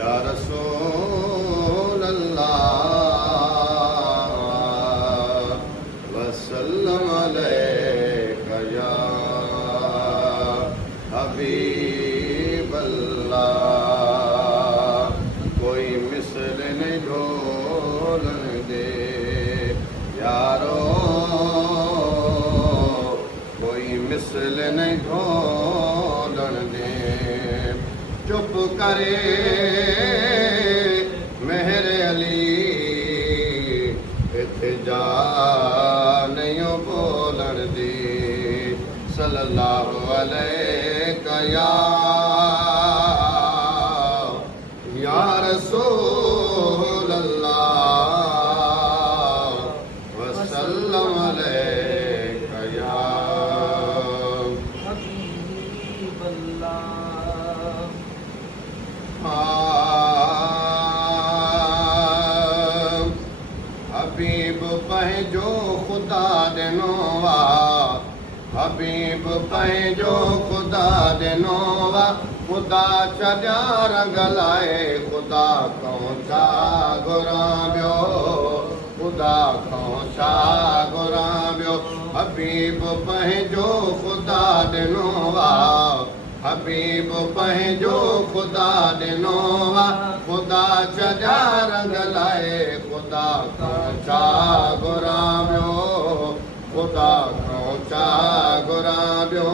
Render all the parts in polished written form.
या रसूल अल्लाह वसल्लम अलैका या हबीब अल्लाह। कोई मिसल नहीं ढोलन दे यारो, कोई मिसल नहीं ढोलन दे। चुप करे मेहर अली इत्थे जा नहीं बोलन दी। सल्लल्लाहु अलैका या रसूल अल्लाह वसल्लम अलैका या हबीब अल्लाह। हबीब पंहिंजो ख़ुदा ॾिनो वा, हबीब पंहिंजो ख़ुदा ॾिनो वा। ख़ुदा छॾिया रंग लाए ख़ुदा खां छा घुरां ॿियो, ख़ुदा खां छा घुरां ॿियो। हबीब पंहिंजो ख़ुदा ॾिनो वा, हबीब पंहिंजो ख़ुदा ॾिनो वा। ख़ुदा छॾिया रंग लाए ख़ुदा खां छा घुरां ॿियो, ख़ुदा खां छा घुरां ॿियो।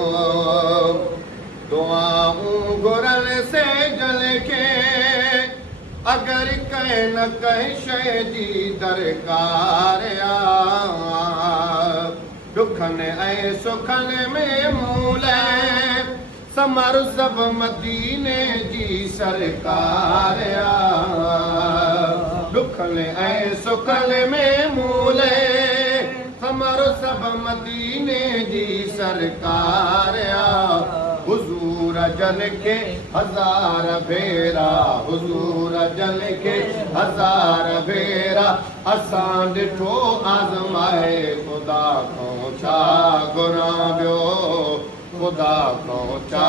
दुआऊं घुरन से जल खे अगरि कंहिं न कंहिं शइ जी दरकार आ। दुखनि ऐं सुखनि में मूल समर सब मदीने जी सरकार आ। दुखनि ऐं सुखनि में मूल समर सब मदीने जी सरकार आ। हुजूर जन के हज़ार भेरा, हुजूर जन के हज़ार भेरा। असां ॾिठो आज़माए ख़ुदा खां छा घुरां ॿियो, ख़ुदा खां छा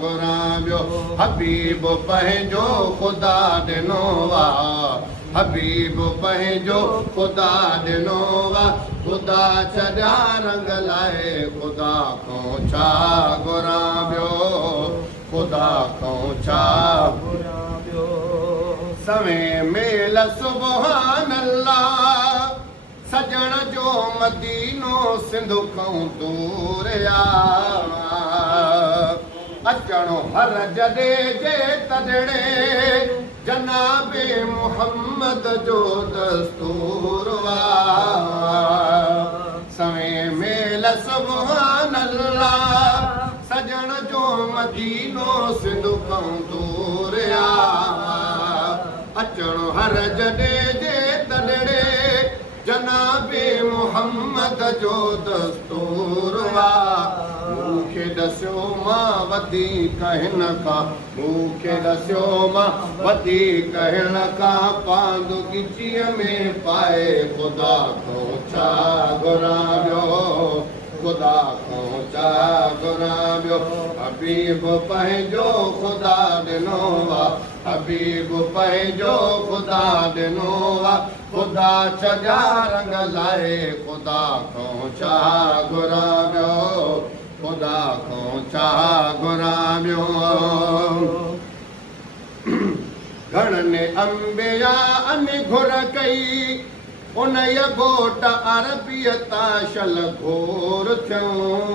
घुरां ॿियो। हबीब पंहिंजो ख़ुदा ॾिनो वा, हबीब पंहिंजो ख़ुदा ॾिनो वा। ख़ुदा छॾिया रंग लाए ख़ुदा खां छा घुरां ॿियो, ख़ुदा खां छा घुरां ॿियो। सवे मेल सुभान अल्लाह, सजण जो मदीनो सिंध खां दूर आ। अचणो हर जॾे जे तॾड़े जनाबे मुहम्मद जो दस्तूर वा। सवे मेल सुभान अल्लाह, सजण जो मदीनो सिंध खां दूर आ। अचणो हर जॾे जे तॾड़े जनाबे मुहम्मद जो दस्तूर वा। मूंखे ॾसियो मां वधीक हिन खां, मूंखे ॾसियो मां वधीक हिन खां। पांदु गिचीअ में पाए ख़ुदा खां छा घुरां ॿियो, ख़ुदा खां छा घुरां ॿियो। हबीब पंहिंजो ख़ुदा ॾिनो वा, हबीब पंहिंजो ख़ुदा ॾिनो वा। ख़ुदा छॾिया रंग लाए ख़ुदा खां छा घुरां ॿियो, ख़ुदा खां छा घुरां ॿियो। घणनि अंबिया अन घुर कई उन घोट अरबीअ ताशल घोर थियूं।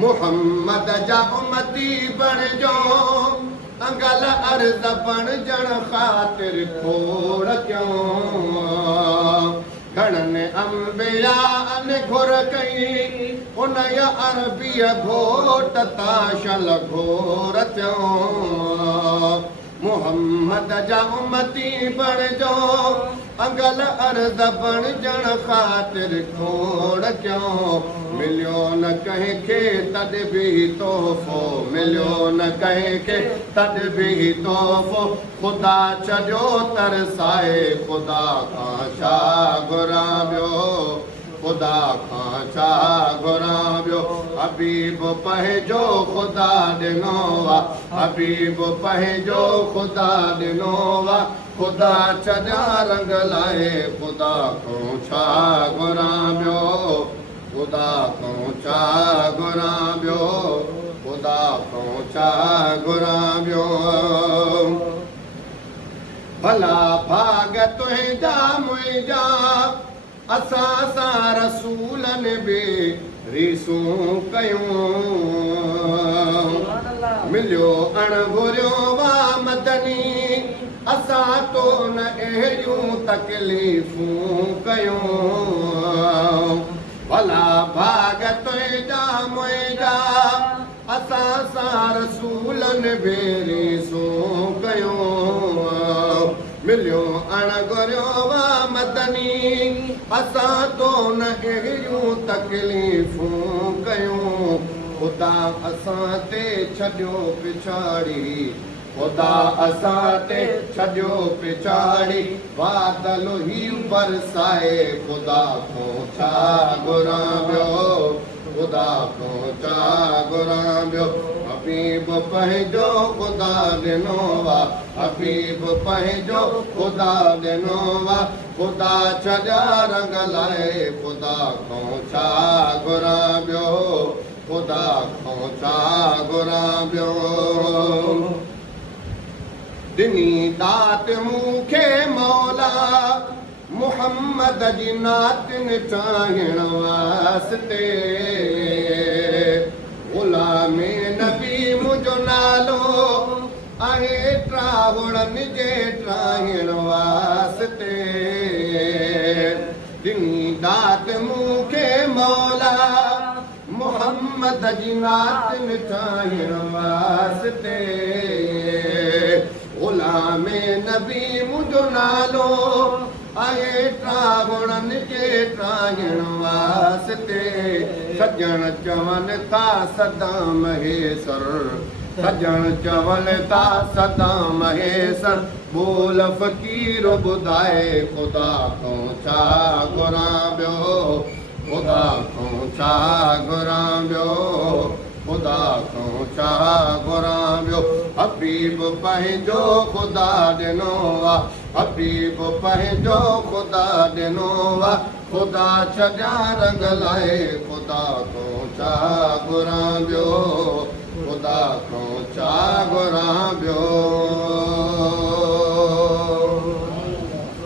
मुहम्मद जा उम्मती बणिजो अंगल अर्ज़ बणजण ख़ातिर खोड़ कयूं। घणनि अंबिया अन घुर कई उन अरबीअ घोट ताशल घोर थियूं। मुहम्मद जा उम्मती बणिजो अंगल अर्ज़ बणजण ख़ातिर खोड़ कयूं। मिलियो न कंहिंखे तॾ बि तोहफ़ो, मिलियो न कंहिंखे तॾ बि तोहफ़ो। ख़ुदा छॾियो तरसाए ख़ुदा खां छा घुरां ॿियो, ख़ुदा खां छा घुरां ॿियो हबीब पंहिंजो ख़ुदा ॾिनो आहे हबीब पंहिंजो ख़ुदा ॾिनो आहे ख़ुदा चॼा रंग लाइ ख़ुदा खां छा घुरां ॿियो ख़ुदा खां छा घुरां ॿियो ख़ुदा खां छा घुरां ॿियो भला भाग तुंहिंजा मुंहिंजा असां सां रसूलनि बि रीसूं कयूं मिलियो अणघुरियो वा मदनी असां तो न अहिड़ियूं तकलीफ़ूं कयूं भला भाग तुंहिंजा मुंहिंजा असां सां रसूलनि बि रीसूं कयूं मिलियो अणघुरियो वा मदनी असां तो न अहिड़ियूं तकलीफ़ूं कयूं ख़ुदा असां ते छॾियो पिछाड़ी ख़ुदा असां ते छॾियो पिछाड़ी बादल ई बरसाए ख़ुदा खां छा घुरां ॿियो ख़ुदा खां छा घुरां ॿियो हबीब पंहिंजो ख़ुदा ॾिनो आहे हबीब पंहिंजो ख़ुदा ॾिनो आहे ख़ुदा चॼा रंग लाइ ख़ुदा खां छा घुरां ॿियो ख़ुदा खां छा घुरां ॿियो ॾिनी दात मूंखे मौला मुहम्मद जी नातिन चाहिण वास्ते ग़ुलामी नबी मुंहिंजो नालो आहे ट्राहुड़नि जे ट्राहिण वास्ते ॾिनी दात मूंखे मौला मुहम्मद जी नातिन चाहिण वास्ते ग़ुलामी नबी मुंहिंजो नालो आहे ट्राहुड़नि जे ट्राहिण वास्ते सजण चवनि था सदा महेसर सजण चवनि था सदा महेसर बोल फ़क़ीर ॿुधाए ख़ुदा खां छा घुरां ॿियो ख़ुदा खां छा घुरां ॿियो ख़ुदा खां छा घुरां ॿियो हबीब पंहिंजो ख़ुदा ॾिनो आहे हबीब पंहिंजो ख़ुदा ॾिनो आहे ख़ुदा चॼा रंग लाइ ख़ुदा खां छा घुरां ॿियो ख़ुदा खां छा घुरां ॿियो